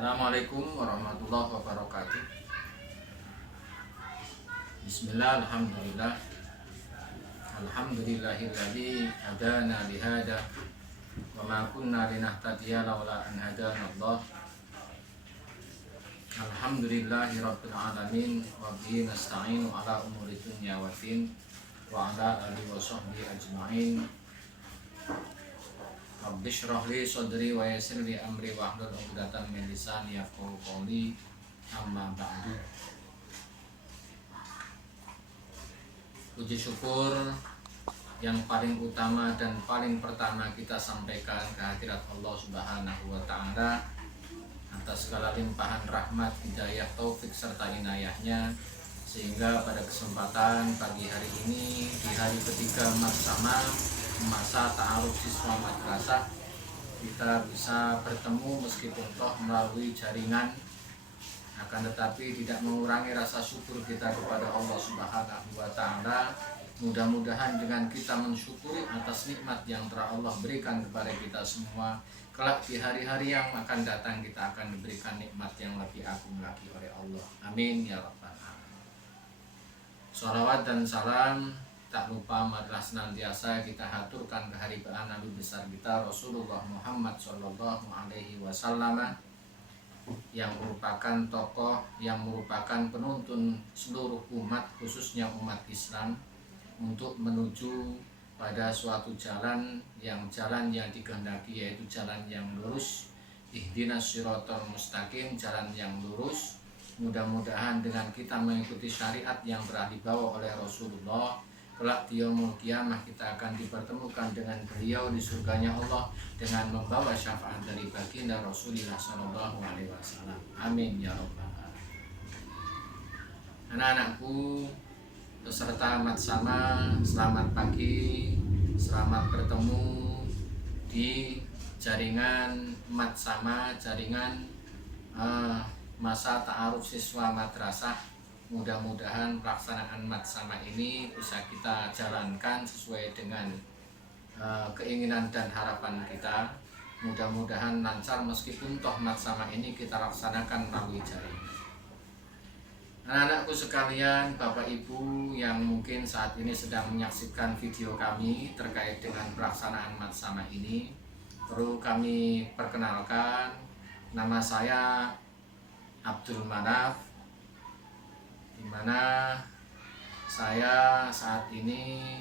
Assalamualaikum warahmatullahi wabarakatuh. Bismillah, alhamdulillah. Alhamdulillahilladzi hadana lihada wa ma kunna linahtadiya laula an hadana Allah. Alhamdulillahi rabbil alamin wa bihi nasta'inu ala umuri dunya wa din wa ala alihi wa sahbihi ajma'in. Rabbi shrah li sadri wa yassir li amri wa hlul 'uqdatam min lisani yafqahu qawli. Amma ba'du. Puji syukur yang paling utama dan paling pertama kita sampaikan kehadirat Allah Subhanahu wa taala atas segala limpahan rahmat, hidayah, taufik serta inayahnya, sehingga pada kesempatan pagi hari ini di hari ketiga masa ta'aruf siswa madrasah kita bisa bertemu meskipun toh melalui jaringan, akan tetapi tidak mengurangi rasa syukur kita kepada Allah Subhanahu wa taala. Mudah-mudahan dengan kita mensyukuri atas nikmat yang telah Allah berikan kepada kita semua, kelak di hari-hari yang akan datang kita akan diberikan nikmat yang lebih agung lagi oleh Allah. Amin ya rabbal alamin. Shalawat dan salam tak lupa marilah senantiasa kita haturkan keharibaan Nabi besar kita Rasulullah Muhammad Sallallahu Alaihi Wasallam, yang merupakan tokoh yang merupakan penuntun seluruh umat, khususnya umat Islam, untuk menuju pada suatu jalan yang dikehendaki, yaitu jalan yang lurus. Ihdinas siratal mustaqim, jalan yang lurus. Mudah-mudahan dengan kita mengikuti syariat yang telah dibawa oleh Rasulullah, kelak di yaumul qiyamah kita akan dipertemukan dengan beliau di surganya Allah dengan membawa syafaat dari baginda Rasulullah Shallallahu Alaihi Wasallam. Amin ya rabbal alamin. Anak-anakku peserta Matsama, selamat pagi, selamat bertemu di jaringan Matsama, jaringan masa ta'aruf siswa madrasah. Mudah-mudahan pelaksanaan Matsama ini bisa kita jalankan sesuai dengan keinginan dan harapan kita. Mudah-mudahan lancar meskipun toh Matsama ini kita laksanakan melalui jaringan. Anak-anakku sekalian, Bapak Ibu yang mungkin saat ini sedang menyaksikan video kami terkait dengan pelaksanaan Matsama ini, perlu kami perkenalkan, nama saya Abdul Manaf, di mana saya saat ini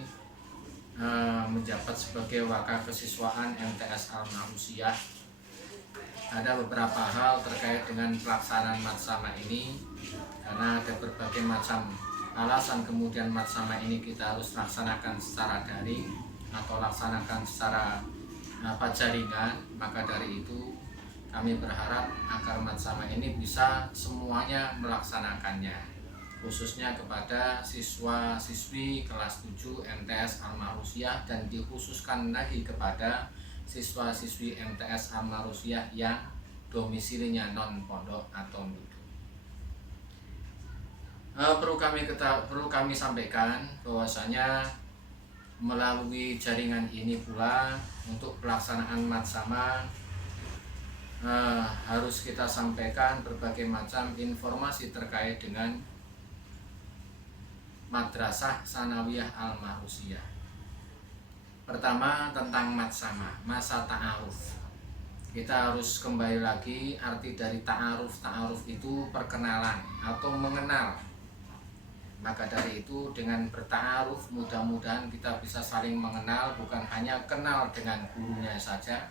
menjabat sebagai wakil kesiswaan MTS Al-Mahrusiyah. Ada beberapa hal terkait dengan pelaksanaan Matsama ini, karena ada berbagai macam alasan kemudian Matsama ini kita harus laksanakan secara daring atau laksanakan secara jaringan. Maka dari itu kami berharap agar Matsama ini bisa semuanya melaksanakannya, khususnya kepada siswa-siswi kelas 7 MTS Al-Mahrusiyah, dan dikhususkan lagi kepada siswa-siswi MTS Al-Mahrusiyah yang domisilinya non pondok atau nudu. Perlu kami sampaikan bahwasanya melalui jaringan ini pula untuk pelaksanaan Matsama harus kita sampaikan berbagai macam informasi terkait dengan Madrasah Sanawiyah Al-Mahrusiyah. Pertama, tentang Matsama, masa ta'aruf. Kita harus kembali lagi arti dari ta'aruf. Ta'aruf itu perkenalan atau mengenal. Maka dari itu dengan berta'aruf mudah-mudahan kita bisa saling mengenal, bukan hanya kenal dengan gurunya saja,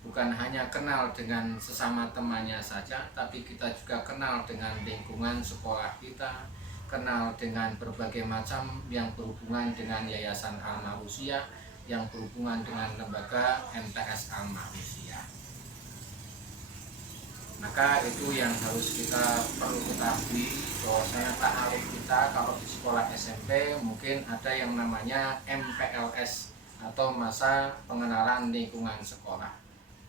bukan hanya kenal dengan sesama temannya saja, tapi kita juga kenal dengan lingkungan sekolah kita, kenal dengan berbagai macam yang berhubungan dengan Yayasan Al-Mahrusiyah, yang berhubungan dengan lembaga MTS Al-Mahrusiyah. Maka itu yang harus kita perlu ketahui, bahwasanya ta'aruf kita kalau di sekolah SMP mungkin ada yang namanya MPLS atau masa pengenalan lingkungan sekolah,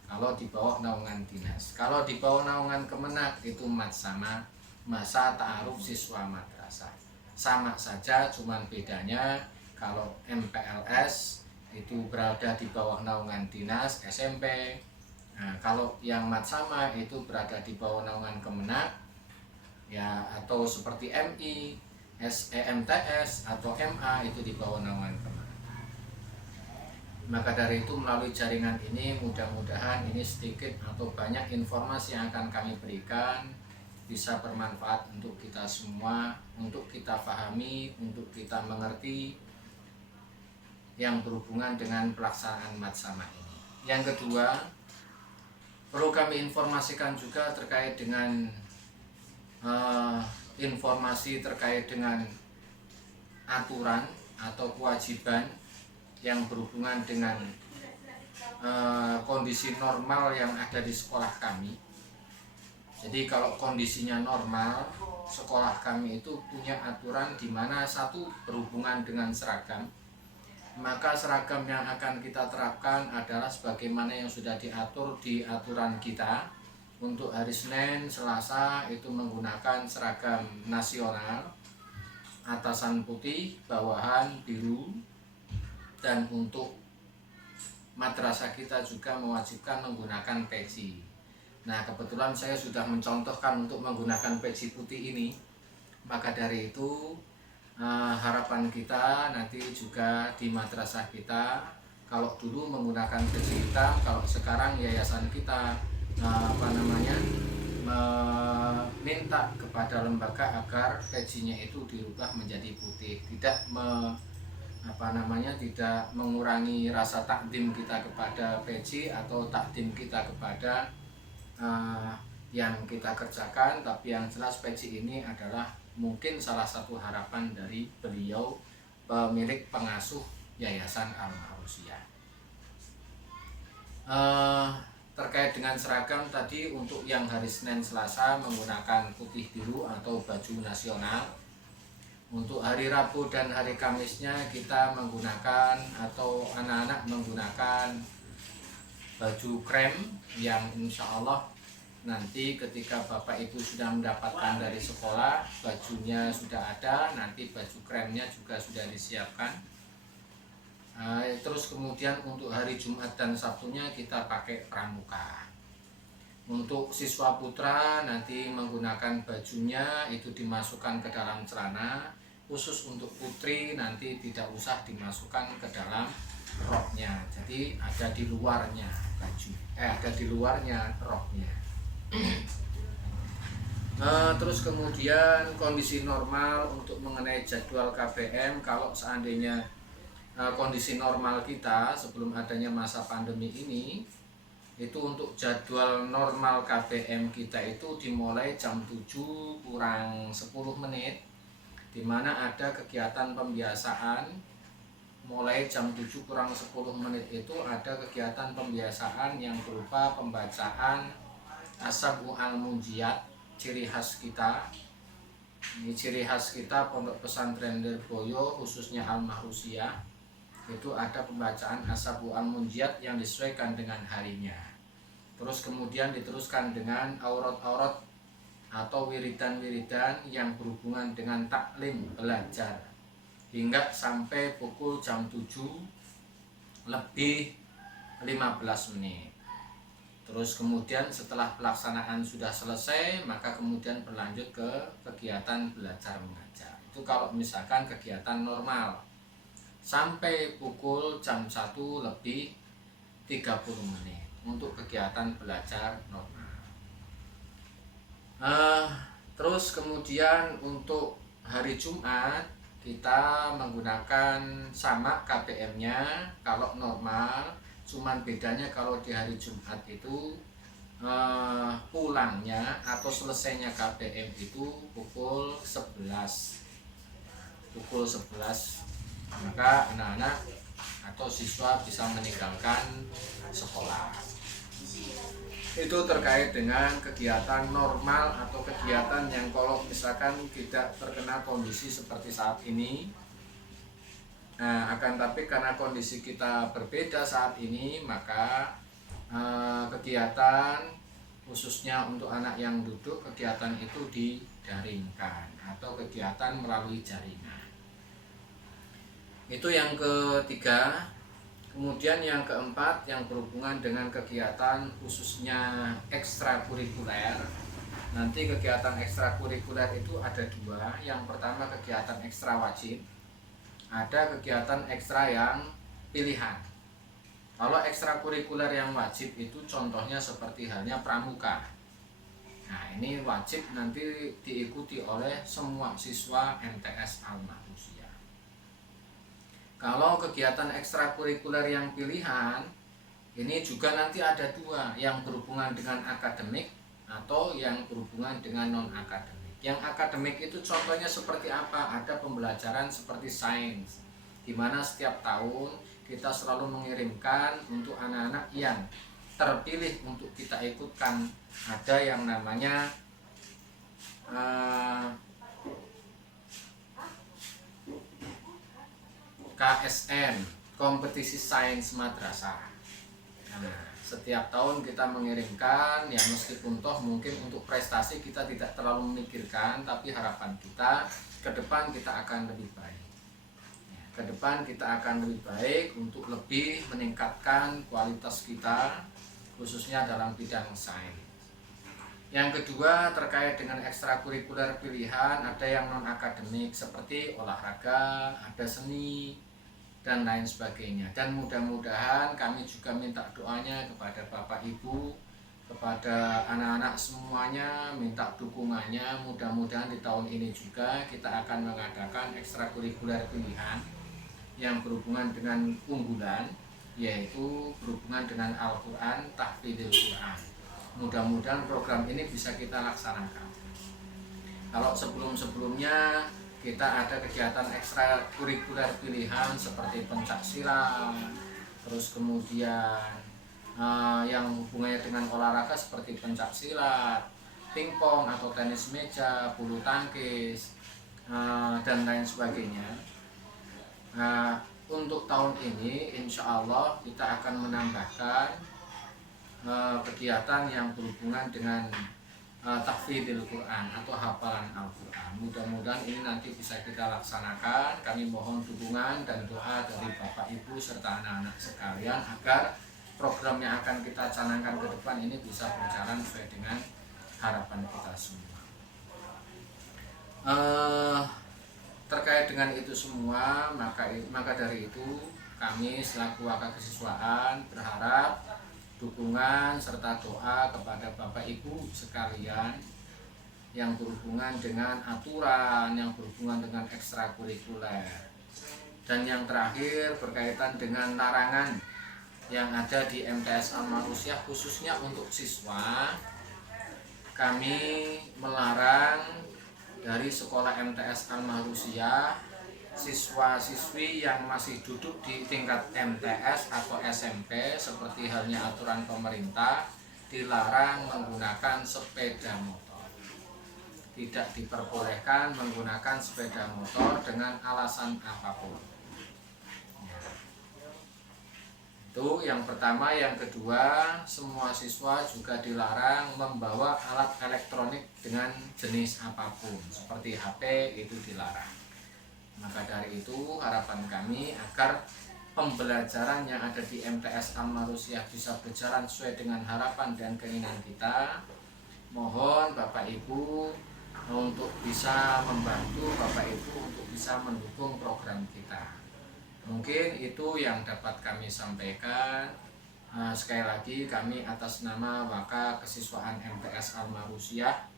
kalau di bawah naungan dinas. Kalau di bawah naungan Kemenak itu Matsama, masa ta'aruf siswa madrasah. Sama saja, cuman bedanya kalau MPLS itu berada di bawah naungan dinas SMP, Nah, kalau yang Matsama itu berada di bawah naungan Kemenak ya, atau seperti MI, SEMTS atau MA itu di bawah naungan Kemenak. Maka dari itu melalui jaringan ini mudah-mudahan ini sedikit atau banyak informasi yang akan kami berikan bisa bermanfaat untuk kita semua, untuk kita pahami, untuk kita mengerti yang berhubungan dengan pelaksanaan Matsama ini. Yang kedua, perlu kami informasikan juga terkait dengan informasi terkait dengan aturan atau kewajiban yang berhubungan dengan kondisi normal yang ada di sekolah kami. Jadi kalau kondisinya normal, sekolah kami itu punya aturan di mana satu berhubungan dengan seragam. Maka seragam yang akan kita terapkan adalah sebagaimana yang sudah diatur di aturan kita. Untuk hari Senin, Selasa itu menggunakan seragam nasional, atasan putih, bawahan biru, dan untuk madrasah kita juga mewajibkan menggunakan peci. Nah, kebetulan saya sudah mencontohkan untuk menggunakan peci putih ini. Maka dari itu harapan kita nanti juga di madrasah kita, kalau dulu menggunakan peci hitam, kalau sekarang yayasan kita minta kepada lembaga agar pecinya itu dirubah menjadi putih, tidak tidak mengurangi rasa takdim kita kepada peci atau takdim kita kepada yang kita kerjakan, tapi yang jelas peci ini adalah mungkin salah satu harapan dari beliau pemilik pengasuh Yayasan Al-Mahrusiyah. Terkait dengan seragam tadi, untuk yang hari Senin Selasa menggunakan putih biru atau baju nasional. Untuk hari Rabu dan hari Kamisnya kita menggunakan atau anak-anak menggunakan baju krem yang insya Allah nanti ketika Bapak Ibu sudah mendapatkan dari sekolah, bajunya sudah ada, nanti baju kremnya juga sudah disiapkan. Terus kemudian untuk hari Jumat dan Sabtunya kita pakai pramuka. Untuk siswa putra nanti menggunakan bajunya itu dimasukkan ke dalam celana. Khusus untuk putri nanti tidak usah dimasukkan ke dalam roknya, jadi ada di luarnya baju, ada di luarnya roknya. Terus kemudian kondisi normal untuk mengenai jadwal KBM, kalau seandainya kondisi normal kita sebelum adanya masa pandemi ini, itu untuk jadwal normal KBM kita itu dimulai jam 7 kurang 10 menit, di mana ada kegiatan pembiasaan. Mulai jam 7 kurang 10 menit itu ada kegiatan pembiasaan yang berupa pembacaan As-Sab'u Al-Munjiyat, ciri khas kita. Ini ciri khas kita Pondok Pesantren Lirboyo, khususnya Al-Mahrusiyah. Itu ada pembacaan As-Sab'u Al-Munjiyat yang disesuaikan dengan harinya. Terus kemudian diteruskan dengan aurat-aurat atau wiridan-wiridan yang berhubungan dengan taklim, belajar, hingga sampai pukul jam 7 lebih 15 menit. Terus kemudian setelah pelaksanaan sudah selesai, maka kemudian berlanjut ke kegiatan belajar mengajar. Itu kalau misalkan kegiatan normal sampai pukul jam 1 lebih 30 menit untuk kegiatan belajar normal. Terus kemudian untuk hari Jumat kita menggunakan sama KBM-nya kalau normal, cuman bedanya kalau di hari Jumat itu pulangnya atau selesainya KBM itu pukul 11. Maka anak-anak atau siswa bisa meninggalkan sekolah. Itu terkait dengan kegiatan normal atau kegiatan yang kalau misalkan tidak terkena kondisi seperti saat ini. Nah, akan tapi karena kondisi kita berbeda saat ini, maka kegiatan khususnya untuk anak yang duduk, kegiatan itu didaringkan atau kegiatan melalui jaringan. Itu yang ketiga. Kemudian yang keempat yang berhubungan dengan kegiatan khususnya ekstrakurikuler. Nanti kegiatan ekstrakurikuler itu ada dua. Yang pertama kegiatan ekstra wajib, ada kegiatan ekstra yang pilihan. Kalau ekstrakurikuler yang wajib itu contohnya seperti halnya pramuka. Nah ini wajib nanti diikuti oleh semua siswa MTS Al-Mahrusyah. Kalau kegiatan ekstrakurikuler yang pilihan, ini juga nanti ada dua, yang berhubungan dengan akademik atau yang berhubungan dengan non-akademik. Yang akademik itu contohnya seperti apa? Ada pembelajaran seperti sains, di mana setiap tahun kita selalu mengirimkan untuk anak-anak yang terpilih untuk kita ikutkan. Ada yang namanya KSM, kompetisi sains madrasah. Nah, setiap tahun kita mengirimkan, ya meskipun toh mungkin untuk prestasi kita tidak terlalu memikirkan, tapi harapan kita ke depan kita akan lebih baik. Ke depan kita akan lebih baik untuk lebih meningkatkan kualitas kita, khususnya dalam bidang sains. Yang kedua terkait dengan ekstrakurikuler pilihan, ada yang non akademik seperti olahraga, ada seni, dan lain sebagainya. Dan mudah-mudahan kami juga minta doanya kepada Bapak Ibu, kepada anak-anak semuanya, minta dukungannya. Mudah-mudahan di tahun ini juga kita akan mengadakan ekstrakurikuler pilihan yang berhubungan dengan unggulan, yaitu berhubungan dengan Al-Quran, tahfidzul Quran. Mudah-mudahan program ini bisa kita laksanakan. Kalau sebelum-sebelumnya kita ada kegiatan ekstrakurikuler pilihan seperti pencaksilat, terus kemudian yang hubungannya dengan olahraga seperti pencaksilat, pingpong atau tenis meja, bulu tangkis, dan lain sebagainya. Untuk tahun ini insya Allah kita akan menambahkan kegiatan yang berhubungan dengan tahfidzul Quran atau hafalan Al-Quran. Mudah-mudahan ini nanti bisa kita laksanakan. Kami mohon dukungan dan doa dari Bapak Ibu serta anak-anak sekalian agar program yang akan kita canangkan ke depan ini bisa berjalan sesuai dengan harapan kita semua. Terkait dengan itu semua, maka dari itu kami selaku wakil kesiswaan berharap dukungan serta doa kepada Bapak Ibu sekalian yang berhubungan dengan aturan, yang berhubungan dengan ekstrakurikuler, dan yang terakhir berkaitan dengan larangan yang ada di MTS Al-Mahrusyah khususnya untuk siswa. Kami melarang dari sekolah MTS Al-Mahrusyah siswa-siswi yang masih duduk di tingkat MTS atau SMP seperti halnya aturan pemerintah dilarang menggunakan sepeda motor. Tidak diperbolehkan menggunakan sepeda motor dengan alasan apapun. Itu yang pertama. Yang kedua, semua siswa juga dilarang membawa alat elektronik dengan jenis apapun seperti HP, itu dilarang. Maka dari itu harapan kami agar pembelajaran yang ada di MTS Al-Mahrusyah bisa berjalan sesuai dengan harapan dan keinginan kita. Mohon Bapak Ibu untuk bisa membantu Bapak Ibu untuk bisa mendukung program kita. Mungkin itu yang dapat kami sampaikan. Sekali lagi kami atas nama Waka Kesiswaan MTS Al-Mahrusyah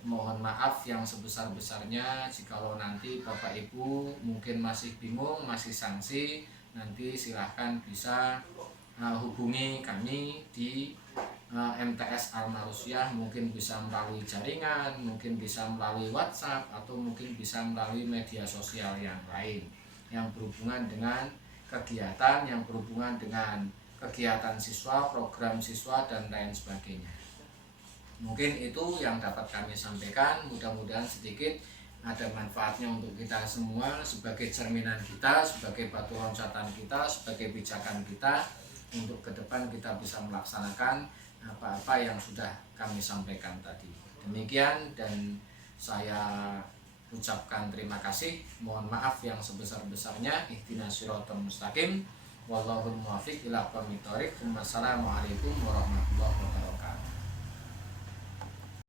mohon maaf yang sebesar-besarnya jikalau nanti Bapak Ibu mungkin masih bingung, masih sangsi, nanti silahkan bisa hubungi kami di MTS Al-Mahrusyah, mungkin bisa melalui jaringan, mungkin bisa melalui WhatsApp, atau mungkin bisa melalui media sosial yang lain yang berhubungan dengan kegiatan, yang berhubungan dengan kegiatan siswa, program siswa, dan lain sebagainya. Mungkin itu yang dapat kami sampaikan. Mudah-mudahan sedikit ada manfaatnya untuk kita semua sebagai cerminan kita, sebagai batu loncatan kita, sebagai pijakan kita untuk ke depan kita bisa melaksanakan apa-apa yang sudah kami sampaikan tadi. Demikian, dan saya ucapkan terima kasih. Mohon maaf yang sebesar-besarnya. Ihdinas siratal mustaqim. Wallahul muwaffiq ila aqwamit thoriq. Wassalamualaikum warahmatullahi